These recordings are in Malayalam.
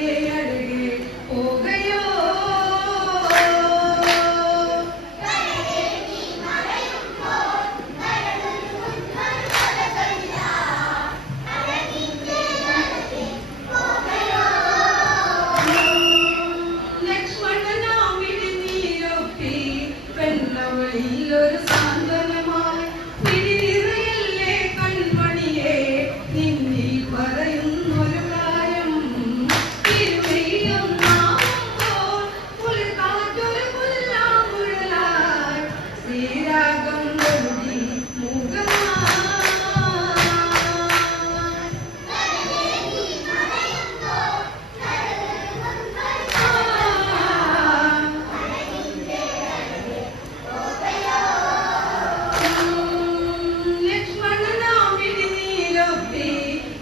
day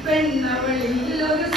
പെണ്ണവൾ ഒരു